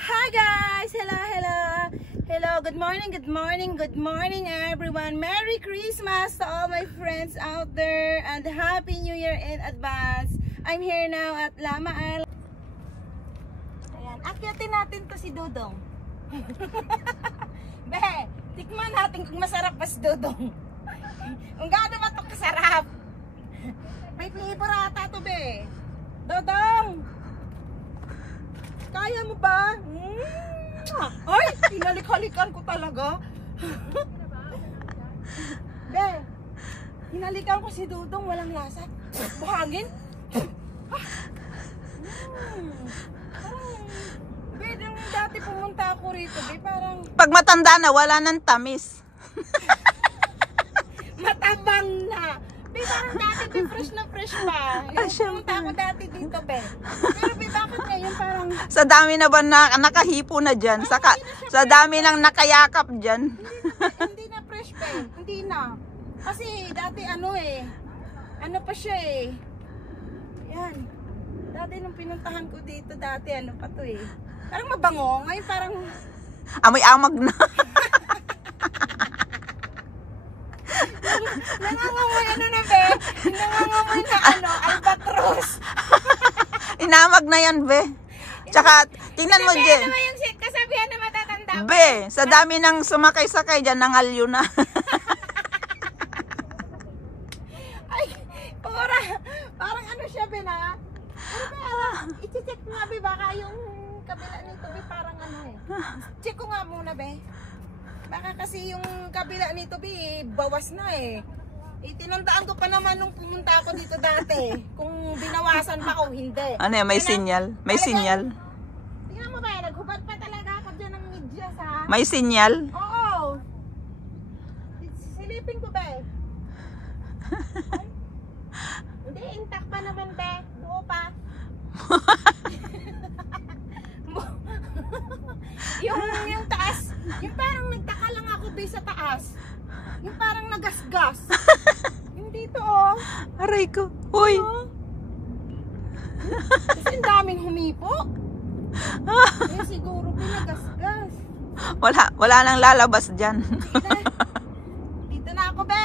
Hi guys! Hello, good morning everyone. Merry Christmas to all my friends out there and Happy New Year in advance. I'm here now at Lama Island. Ayan, akyatin natin to si Dudong. Be, tikman natin kung masarap pa si Dudong. Kung gaano ba ito kasarap. May flavor ata to, be. Dudong! Kaya mo ba? Ay, hinalik-halikan ko talaga. Be, hinalikan ko si Dudong, walang lasa. Buhangin. Be, nung dati pumunta ako rito, be, parang... Pag matanda na, wala nang tamis. Matabang na. Be, parang dati, be, fresh na fresh pa. Yung pumunta ako dati dito, be. Pero, be, bakit ngayon parang... Sa dami na ba na nakahipo na dyan? Sa dami nang nakayakap dyan. Hindi na fresh, be. Hindi na. Kasi dati ano eh. Ano pa siya eh. Yan. Dati nung pinuntahan ko dito, dati ano pa to eh. Parang mabango. Ngayon parang... Amoy amag na. Nangangamoy ano na, be? Nangangamoy na ano, albatros. Inamag na yan, be. Tsaka, tingnan mo dyan. Ano ba yung kasabihan na matatanda mo? Be, sa dami ng sumakay-sakay dyan, nangalyo na. Ay, parang ano siya, be, na? Ano ba, i-check nga, be, baka yung kabila nito, be, parang ano eh. Check ko nga muna, be. Baka kasi yung kabila nito, be, bawas na eh. Itinandaan ko pa naman nung pumunta ako dito dati. Kung binawasan pa o hindi. Ano yan, may sinyal? May sinyal? Tingnan mo ba, naghubad pa talaga ako dyan ng medyas, ha? May sinyal? Oo. Silipin ko, be. Ay. Hindi, intact pa naman, be. Buo pa. yung taas, yung parang nagtaka lang ako, be, sa taas. Yung parang nagasgas. Yung dito, oh. Aray ko. Uy. Oh. Kasi ang daming humipo. Eh, siguro pinagasgas. Wala nang lalabas dyan. Dito na ako, be.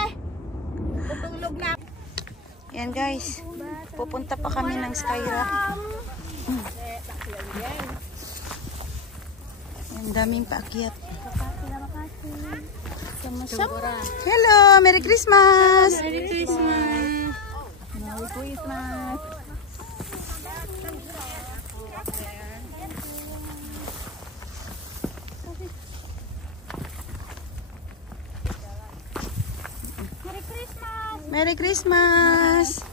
Tutulog na. Yan, guys. Pupunta pa kami ng Skyrock. Ang daming paakyat. Hello! Merry Christmas! Merry Christmas! Merry Christmas! Merry Christmas!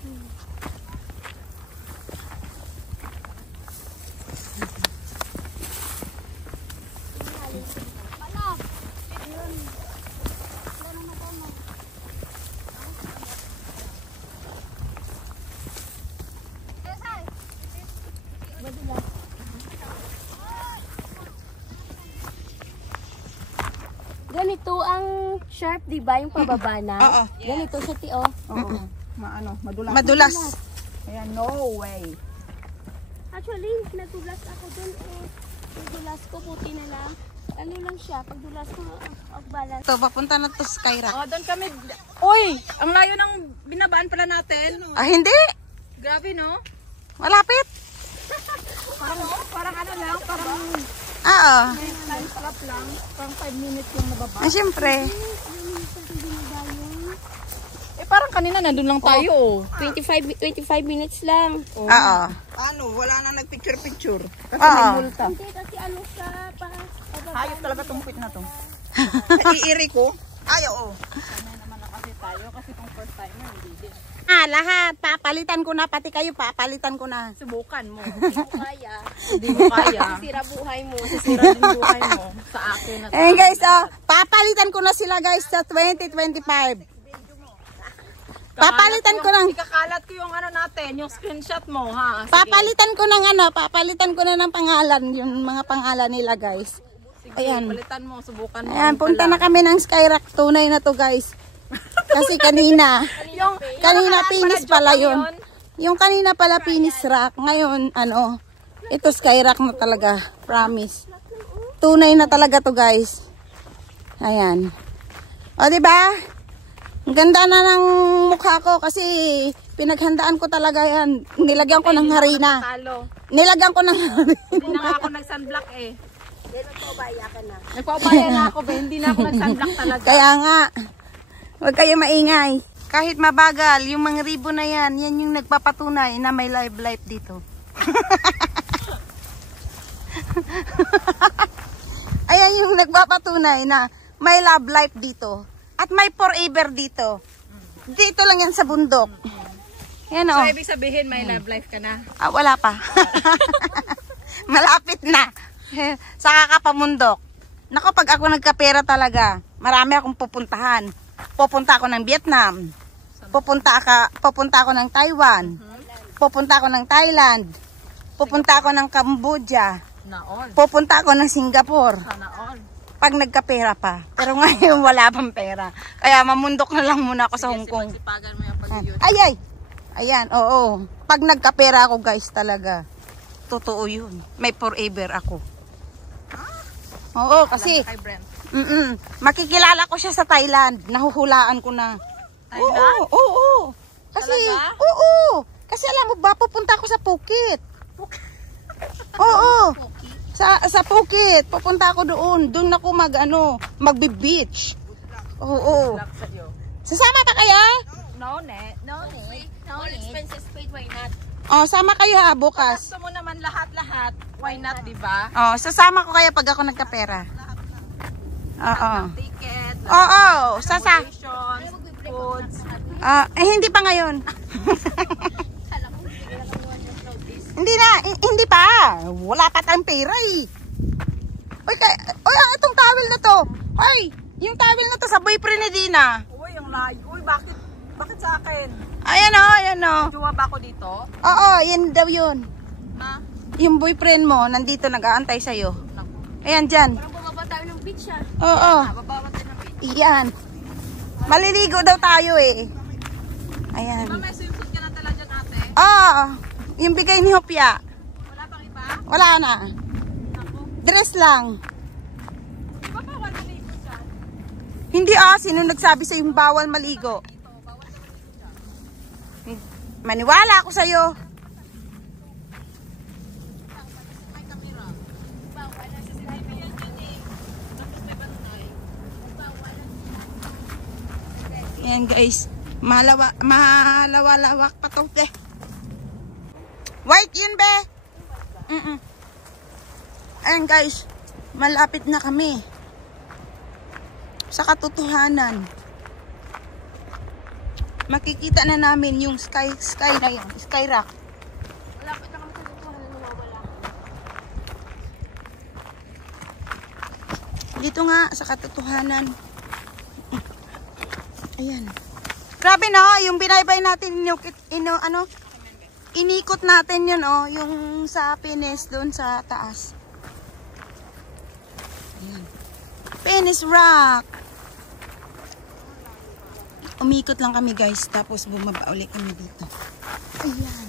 Ganito ang sharp, di ba? Yung pababa na. Oo. Ganito siya, tio. Oo. Madulas. Madulas. Ayan, no way. Actually, nadulas ako dun. Nadulas ko, puti na lang. Ano lang siya, pagdulas ko, off-balance. Ito, papunta na to Skyrock. Oh, doon kami. Uy, ang layo ng binabaan pala natin. Ah, hindi. Grabe, no? Malapit. Parang ano lang, parang Oo. time slap lang. Parang 5 minutes yung nababa. Ah, siyempre. Eh, parang kanina nandun lang tayo. 25 minutes lang. Oo. Ano, wala na nagpicture-picture. Kasi Oo. may multa. Hindi kasi ano siya, Hayop talaga tong pit na to. Iiri ko. Ay, oo. Sanay naman na kasi tayo kasi kung first timer, hindi din. Lahat. Papalitan ko na. Pati kayo, papalitan ko na. Subukan mo. hindi mo kaya. Hindi mo kaya. Sira buhay mo. Sira din buhay mo sa akin. At Eh guys, papalitan ko na sila guys sa 2025. Papalitan ko lang. Ikakalat ko yung ano natin, yung screenshot mo, ha? Sige. Papalitan ko na ng pangalan, yung mga pangalan nila guys. Sige, Ayan. palitan mo, subukan mo. Ayan, punta na kami ng Skyrock. Tunay na to guys. Kasi kanina Yung pinis pala yun. Yung kanina pala pinis rock. Ngayon, ano, Ito skyrock na talaga. Promise. Tunay na talaga to guys. Ayan. O diba? Ang ganda na ng mukha ko kasi pinaghandaan ko talaga yan. Nilagyan ko ng harina. Talo. Nilagyan ko ng harina. Hindi na nga ako nag-sunblock eh. Nagpaubaya na ako ba? Hindi na ako nag-sunblock talaga. Kaya nga. Huwag kayo maingay. Kahit mabagal, yung mga ribbon na yan, yan yung nagpapatunay na may life dito. Ayan yung nagpapatunay na may love life dito. At may forever dito. Dito lang yan sa bundok. Yan o. So, ibig sabihin, may love life ka na? Ah, wala pa. Malapit na. Sa kakapamundok. Naku, pag ako nagkapera talaga, marami akong pupuntahan. Pupunta ako ng Vietnam. Pupunta ako ng Taiwan. Pupunta ako ng Thailand. Pupunta ako ng Cambodia. Naon. Pupunta ako ng Singapore. Naon. Pag nagkapera pa. Pero ngayon wala pang pera. Kaya mamundok na lang muna ako sa Hong Kong. Sipagan mo yung pag-yun. Ay! Ayan, oo. Pag nagkapera ako guys talaga. Totoo yun. May forever ako. Oo, kasi Kay Brent. makikilala ko siya sa Thailand. Nahuhulaan ko na. Thailand? Oo. Kasi, Talaga? oo. Kasi alam mo ba, pupunta ako sa Phuket. Oo. Sa Phuket, pupunta ako doon. Doon ako magbe-beach. Oo. Luck sa iyo. Sasama ka kaya? No, ne. All expenses paid, why not? Oh, sama kayo ha, bukas. Gusto mo naman lahat-lahat. Why not, di ba? Oh, sasama ko kaya pag ako nagkapera. Oo. Ticket, Oo, accommodations, foods. Hindi pa ngayon. Hindi pa. Wala pa tayong pera eh. Uy, itong towel na to. Hoy, yung towel na to sa boyfriend ni Dina. Uy, ang layo. Uy, bakit sa akin? Ayan o. Juwa ba ako dito? Oo, yan daw yun. Ha? Yung boyfriend mo, nandito nag-aantay sa'yo. Naku. Ayan, dyan. Parang bumaba tayo ng beach ah. Oo. Babawat din ng beach. Iyan. Maliligo daw tayo eh. Ayan. Ma'am, may swimsuit ka na talaga dyan, ate? Yung bigay ni Hopia. Wala pang iba? Wala na. Naku. Dress lang. Di ba bawal maligo dyan? Hindi sino nagsabi sa yung bawal maligo? Maniwala ako sa'yo. Ayan guys, malawak pa to be. White yun be. Ayan guys, malapit na kami sa katotohanan. Makikita na namin yung sky na yan, skyrock. Malapit na kami sa tutuhan na nawawala. Dito nga sa katotohanan. Ayan. Grabe no, yung binaybay natin yung inikot natin yun yung sa Penis doon sa taas. Ayan. Penis Rock. Umikot lang kami guys, tapos bumaba ulit kami dito. Ayan.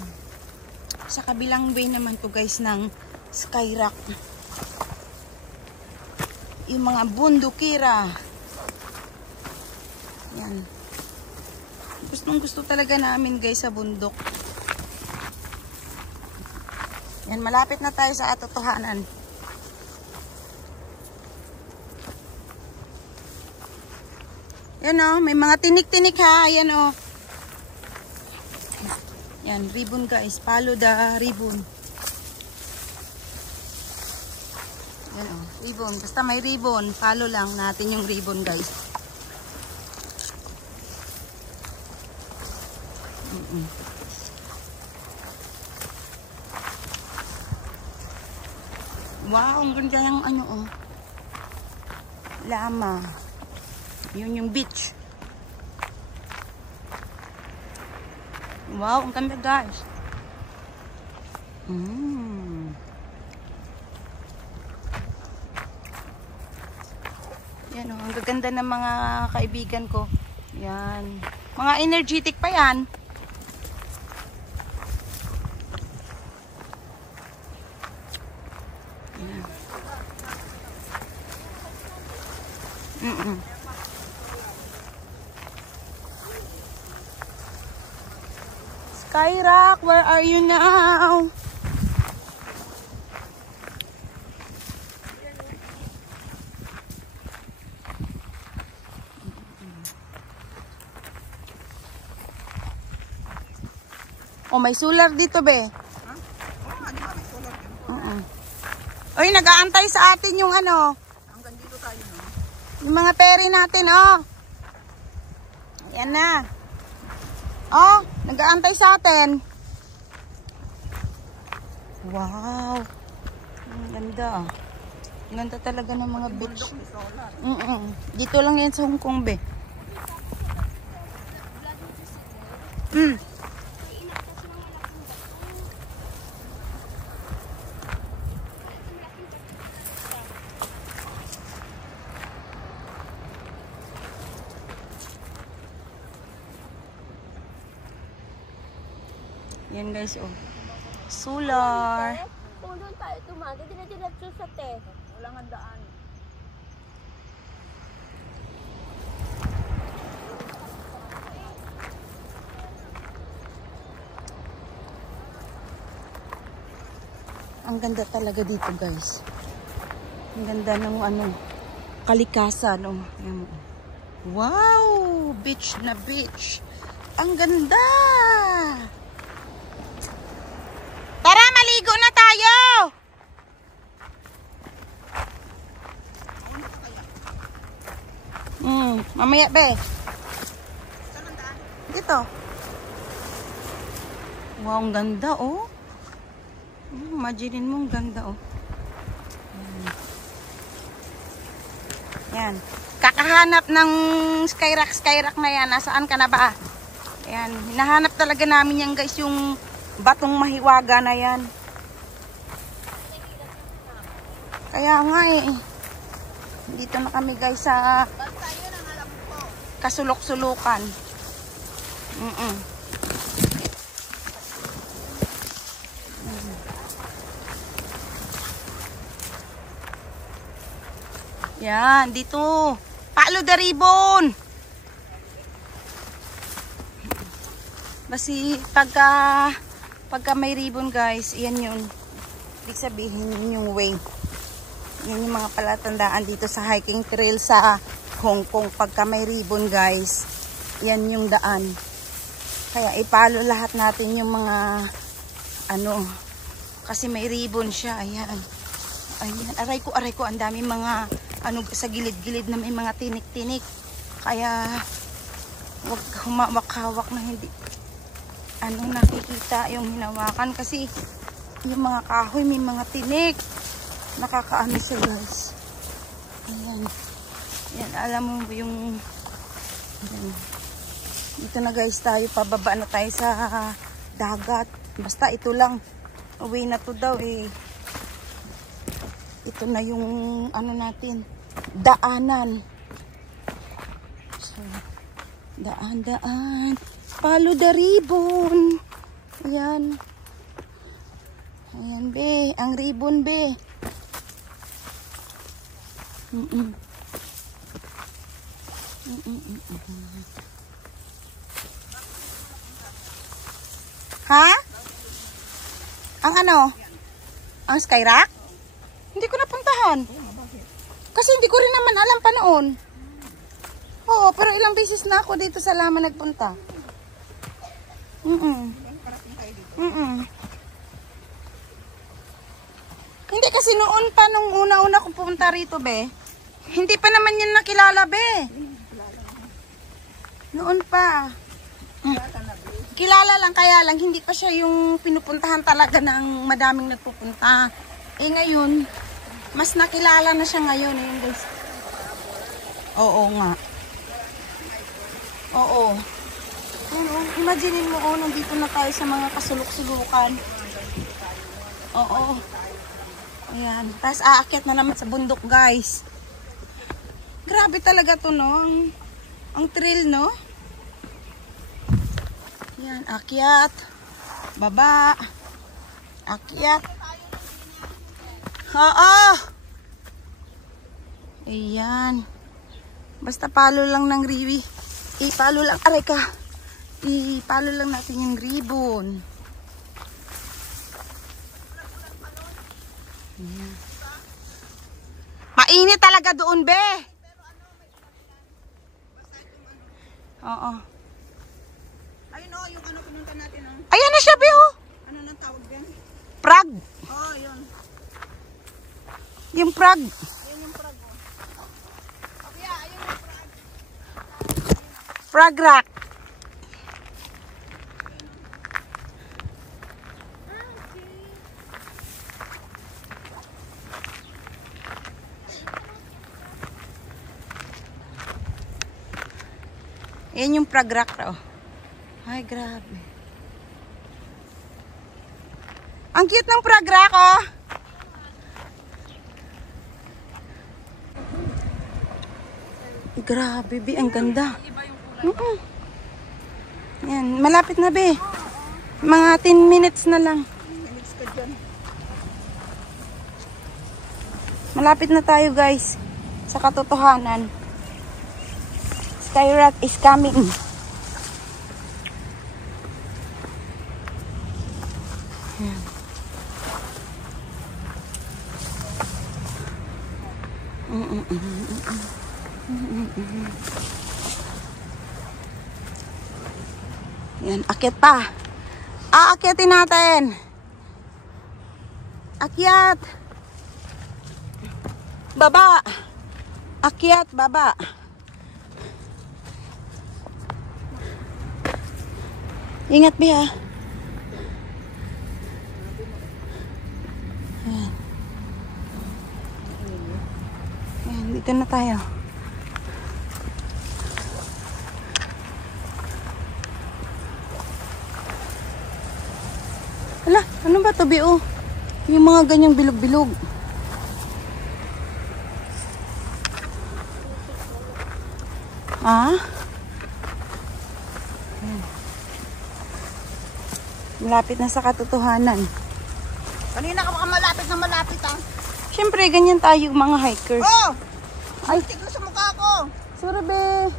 Sa kabilang way naman to guys ng skyrock. Yung mga bundukira. Yan. Gusto talaga namin guys sa bundok. Yan, malapit na tayo sa katotohanan. Yan may mga tinik-tinik ha. Yan Yan, ribbon guys. Follow the ribbon. Yan ribbon. Basta may ribbon, follow lang natin yung ribbon guys. Wow, ang ganda ng Lama. Yun yung beach. Wow, ang ganda guys. Yan ang gaganda ng mga kaibigan ko. Yan. Mga energetic pa yan. Skyrock, where are you now? Oh, may solar dito, be. Oy, nag-aantay sa atin yung ano. Hanggang dito tayo, no? Yung mga peri natin, oh. Ayan na. Oh, nag-aantay sa atin. Wow. Ang ganda. Ang ganda talaga ng mga beach. Dito lang yan sa Hong Kong, be. Yan guys, oh. Solar. Kung doon tayo tumaga, dinadiretso sa te. Walang handaan. Ang ganda talaga dito, guys. Ang ganda ng ano, kalikasan, oh. Ayan mo. Wow! Beach na beach. Ang ganda! Tara, maligo na tayo! Mamaya, be. Dito. Wow, ang ganda, oh. Imaginin mo, ang ganda, oh. Yan. Kakahanap ng skyrock na yan. Nasaan ka na ba? Ayan. Hinahanap talaga namin yan, guys, yung batong mahiwaga na yan. Kaya nga, eh. Dito na kami, guys, sa kasulok-sulukan. Yan, dito. Follow the ribbon. Basi pagka may ribbon, guys, yan yun. Ibig sabihin yung way. Yan yung mga palatandaan dito sa hiking trail sa Hong Kong. Pagka may ribbon, guys, yan yung daan. Kaya ipalo lahat natin yung mga ano, kasi may ribbon siya. Ayan. Ayan. Aray ko, ang dami mga ano sa gilid-gilid na may mga tinik-tinik. Kaya wag humawak-hawak na hindi ano nakikita yung hinawakan, kasi yung mga kahoy may mga tinik. Nakakaano siya, guys. Ayan. Yan, alam mo yung ayan. Dito na, guys, tayo pababa na tayo sa dagat. Basta ito lang. Uwi na to daw, eh. Ito na yung ano natin, daanan. So, daan. Follow the ribbon. Ayan. Ayan, be. Ang ribbon, be. Ha? Ang ano? Ang skyrock? Hindi ko napuntahan. Kasi hindi ko rin naman alam pa noon. Oo, pero ilang beses na ako dito sa Lama nagpunta. Hindi kasi noon pa, nung una-una kong pumunta rito, be. Hindi pa naman yan nakilala, be. Noon pa. Kilala lang, kaya lang hindi pa siya yung pinupuntahan talaga ng madaming nagpupunta. Eh ngayon, mas nakilala na siya ngayon, eh, guys. Oo nga. Oo. Ano, imagine mo, oh, nandito na tayo sa mga kasulok-sulukan. Oo. Ayan. Tapos aakyat na naman sa bundok, guys. Grabe talaga to, no? Ang thrill, no? Ayan, akyat. Baba. Akyat. Oo. Ayan. Basta palo lang ng riwi. Ipalo lang, aray ka. Ipalo lang natin yung ribbon. Mainit talaga doon, be. Oo. Ayun o, yung ano pinunta natin o. Ayan na siya, be, oh. Ano nang tawag din? Prag. Oo, yun. Yung prag. Ayun yung prag o. Okay, ayun yung prag. Prag rock. Ayan yung prag rock, oh. Ay, grabe. Ang cute ng prag rock, oh. Grabe, be. Ang ganda. Yan. Malapit na, be. Mga 10 minutes na lang. Minutes ka dyan. Malapit na tayo, guys. Sa katotohanan. Skyrock is coming. Yan. Yan, akyat pa. Aakyatin natin. Akyat. Baba. Akyat, baba. Ingat, Bi, ha. Ayan. Ayan, dito na tayo. Ala, ano ba to, Bi, oh? Yung mga ganyang bilog-bilog. Ah? Malapit na sa katotohanan. Kanina ka baka malapit na malapit ah. Siyempre, ganyan tayo mga hikers. Oh! Ay, Tiglo sa mukha ko. sorry, be.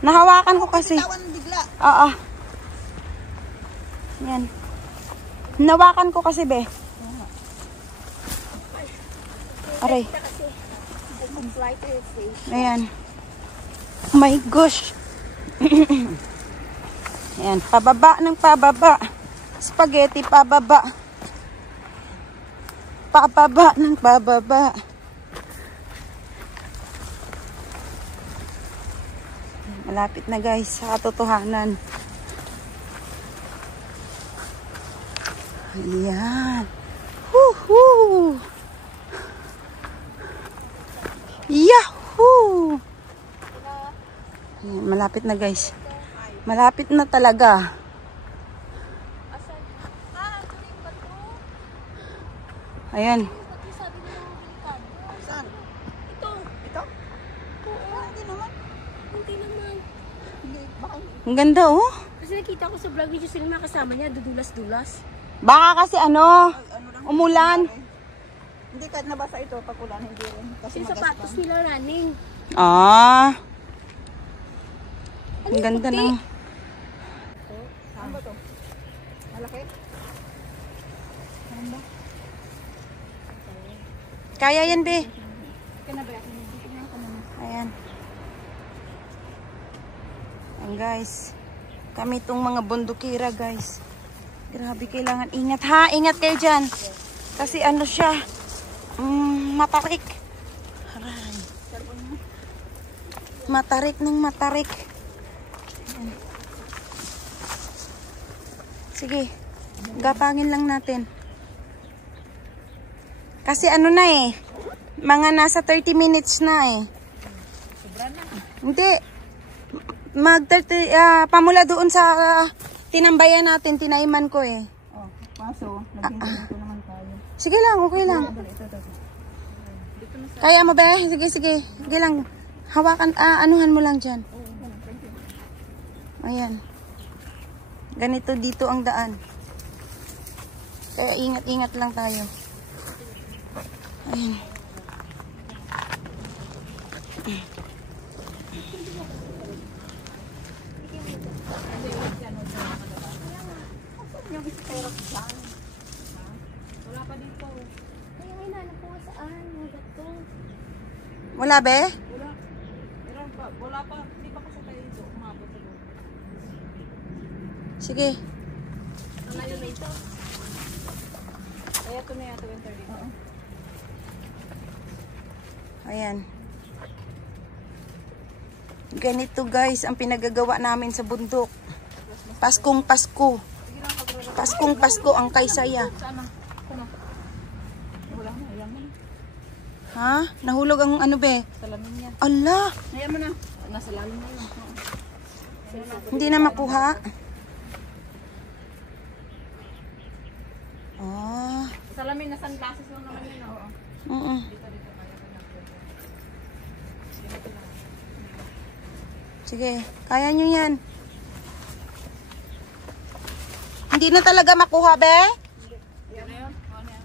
Nahawakan ko kasi. Tawan ng bigla. Oo. Yan. Nahawakan ko kasi, be. Aray. Ayan. Oh my gosh. Ayan, pababa ng pababa. Spaghetti, pababa. Pababa ng pababa. Malapit na, guys, sa katotohanan. Ayan. Woohoo! Yahoo! Ayan, malapit na, guys. Malapit na talaga. Ayan. Saan? Ito. Ito? Oo, hindi naman. Hindi naman. Hindi, baka Ang ganda, oh. Kasi nakita ko sa vlog video sila mga kasama niya, dudulas-dulas. Baka kasi ano, ano lang. umulan. Hindi kahit nabasa ito pag ulan, hindi rin. Kasi Yung sapatos nila running. Ah. Ang ganda ng... Saan ba to? Malaki? Saan ba? Kaya yan, be. Kinabaya. Ayan. Ayan, guys. Kami itong mga bundukira, guys. Grabe, kailangan ingat, ha? Ingat kayo dyan. Kasi ano siya, matarik. Aray. Matarik ng matarik. Ayan. Sige, gapangin lang natin. Kasi ano na eh, mga nasa 30 minutes na eh. Hindi. Pamula doon sa tinambayan natin, tinaiman ko eh. Oh, paso. Nagpinto naman tayo. Sige lang, okay lang. Kaya mo ba? Sige, sige. Sige lang. Hawakan, anuhan mo lang dyan. Ayan. Ganito dito ang daan. Kaya ingat-ingat lang tayo. Ayan. Wala pa dito. Kaya nga hinanap ko nga saan. Hanggat to. Wala, be? Wala. Meron pa. Wala pa. Hindi pa kasi tayo dito. Umabot sa loob. Sige. Malayo na ito. Kaya ito na yata winter dito. Ayan. Ganito guys ang pinagagawa namin sa bundok. Paskong Pasko. Paskong Pasko ang kaysaya. Saan na? Saan na? Wala na. Ayan mo na. Ha? Nahulog ang ano be? Salamin niya. Allah! Ayan mo na. Nasa lalim na yun. Hindi na makuha. Oh. Salamin na sunglasses lang naman yun. Oo. Oo. Sige, kaya nyo yan. Hindi na talaga makuha, be? Yan na yun. Oo na yan.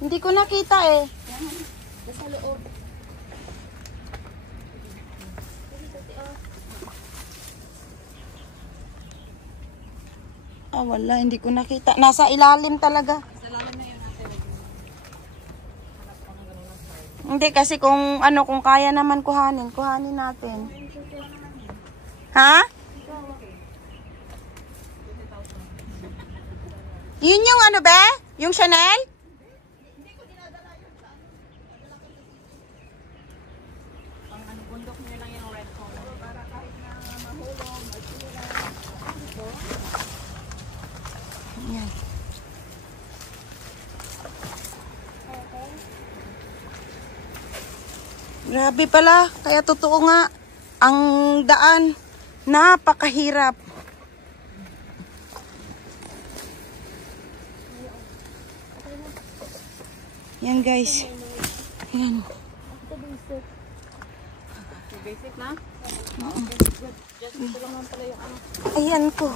Hindi ko nakita eh. Nasa loob. Ah, wala, hindi ko nakita. Nasa ilalim talaga. Sa lalim na yun natin. Hindi kasi kung ano, kung kaya naman kuhanin natin. Ha? Yun yung ano ba? Yung Chanel? Ang ano, bundok niya lang yung red color. Para kahit na mahulog, masira. Yan. Grabe pala. Kaya totoo nga. Ang daan, napakahirap. Yan guys. Yan. Basic na? Just ito lang naman pala yung ano. Ayan ko.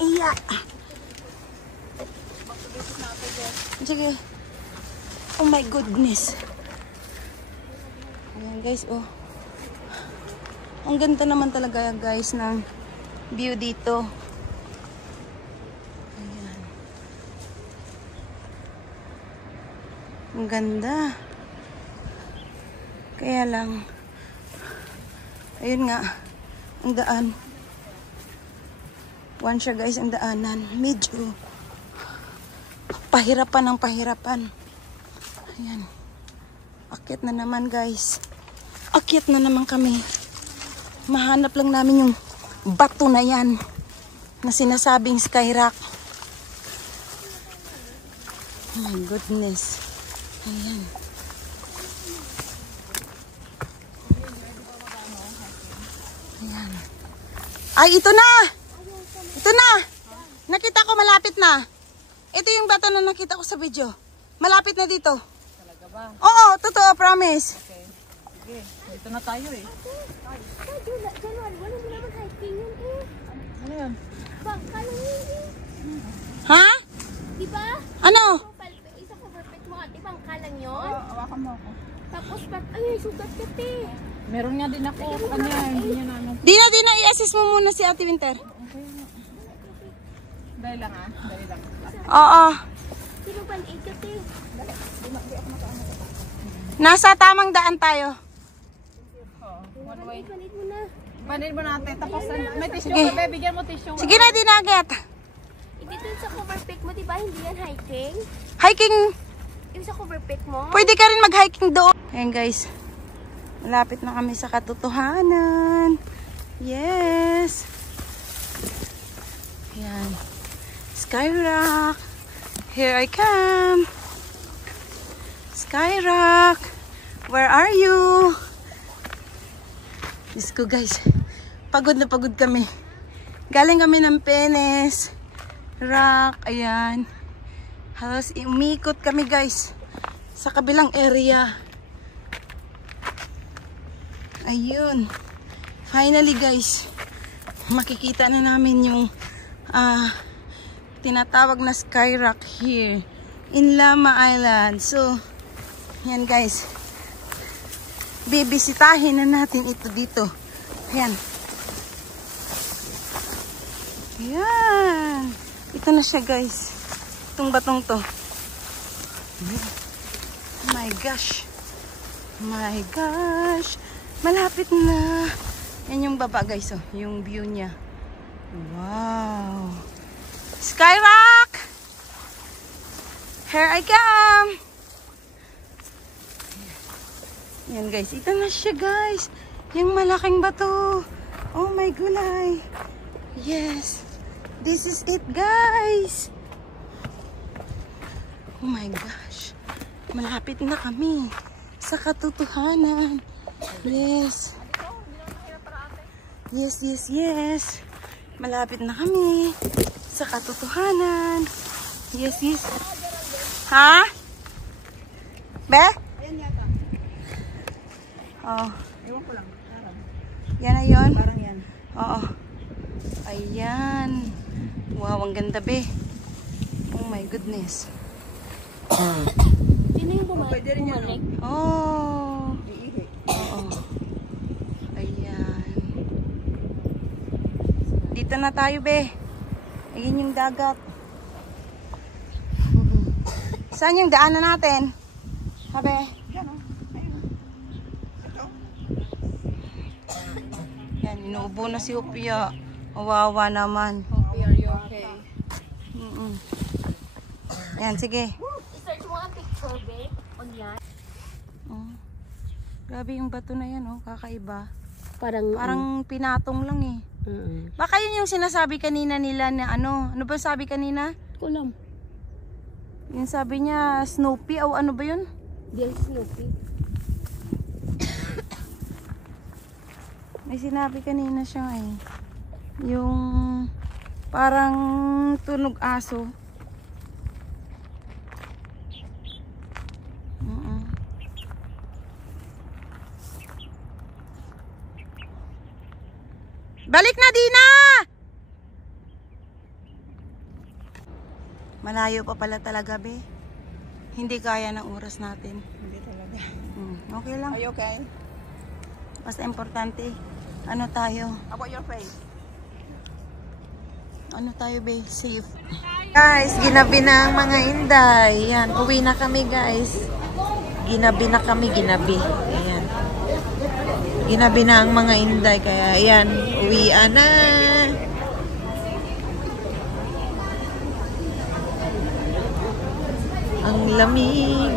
Iya. Sige. Oh my goodness. Ayan guys, oh. Ang ganda naman talaga guys ng view dito. Ayan. Ang ganda. Kaya lang, ayun nga, ang daan. One siya guys, ang daanan. Medyo pahirapan ng pahirapan. Ayan. Akyat na naman guys. Akyat na naman kami. Mahanap lang namin yung bato na yan na sinasabing skyrock. Oh my goodness. Ayan. Ayan. Ay, ito na! Ito na! Nakita ko, malapit na. Ito yung bato na nakita ko sa video. Malapit na dito. Talaga ba? Oo, totoo, promise. Okay. Sige. Dito na tayo eh. January, wala mo naman hiking yun eh. Ano yun? Bangka lang yun eh. Ha? Diba? Ano? Isa ko perfect mo ate, bangka lang yun. Awakan mo ako. Tapos ba't, ay, sugat ka te. Meron nga din ako. Kanya, hindi niya na ano. Di na, i-assist mo muna si Ate Winter. Dahil lang ah. Dahil lang. Oo. Sino pan-aid ka te? Nasa tamang daan tayo. One way. Panid mo na. Panil mo natin. Tapos may tissue Sige. ka. Bigyan mo tissue. Sige na, dinagat. Dito sa cover pick mo, diba hindi yan hiking? Hiking. Yung sa cover pick mo? Pwede ka rin mag-hiking doon. Ayan guys. Malapit na kami sa katotohanan. Yes. Ayan. Skyrock. Here I come. Skyrock. Where are you? Diyos ko guys. Pagod na pagod kami. Galing kami ng Penes. Rock. Ayan. Halos umikot kami guys. Sa kabilang area. Ayun. Finally guys. Makikita na namin yung tinatawag na skyrock here in Lama Island. So, yan guys. Bibisitahin na natin ito dito. Ayan. Ayan. Ito na siya guys. Itong batong to. Oh my gosh. My gosh. Malapit na. Yan yung baba guys. Oh. Yung view niya. Wow. Skyrock! Here I come! Yan guys. Ito na siya guys. Yung malaking bato. Oh my gulay. Yes. This is it guys. Oh my gosh. Malapit na kami sa katotohanan. Yes. Yes, yes, yes. Malapit na kami sa katotohanan. Yes, yes. Ha? Be? Ayan yata. Oh. Ewan ko lang. Yan na yun? Parang yan. Oo. Ayan. Wow, ang ganda be. Oh my goodness. Sino yung bumalik? Oh. Iihi. Oo. Ayan. Dito na tayo be. Ayan yung dagat. Saan yung daanan natin? Habe? Yan o. Ayun. Ito. Yan, inuubo na si Upia. Kawawa naman. Hope are you okay? Ayan, sige. I-search mo ang picture, babe. On yan. Oh. Grabe yung bato na yan, oh. Kakaiba. Parang Parang pinatong lang eh. Baka yun yung sinasabi kanina nila na ano. Ano ba sabi kanina? kulam. Yung sabi niya Snoopy o ano ba yun? Diyan Snoopy. May sinabi kanina siya eh. Yung parang tunog aso. Balik na, Dina! Malayo pa pala talaga, be. Hindi kaya ng oras natin. Hindi talaga. Okay lang. Are you okay? Basta importante. Ano tayo? How about your face? Ano tayo, be? Safe. Guys, ginabi na ang mga inday. Yan, uwi na kami, guys. Ginabi na kami, ginabi. Ayan. Ginabi na ang mga inday. Kaya, ayan, uwian na. Ang lamig.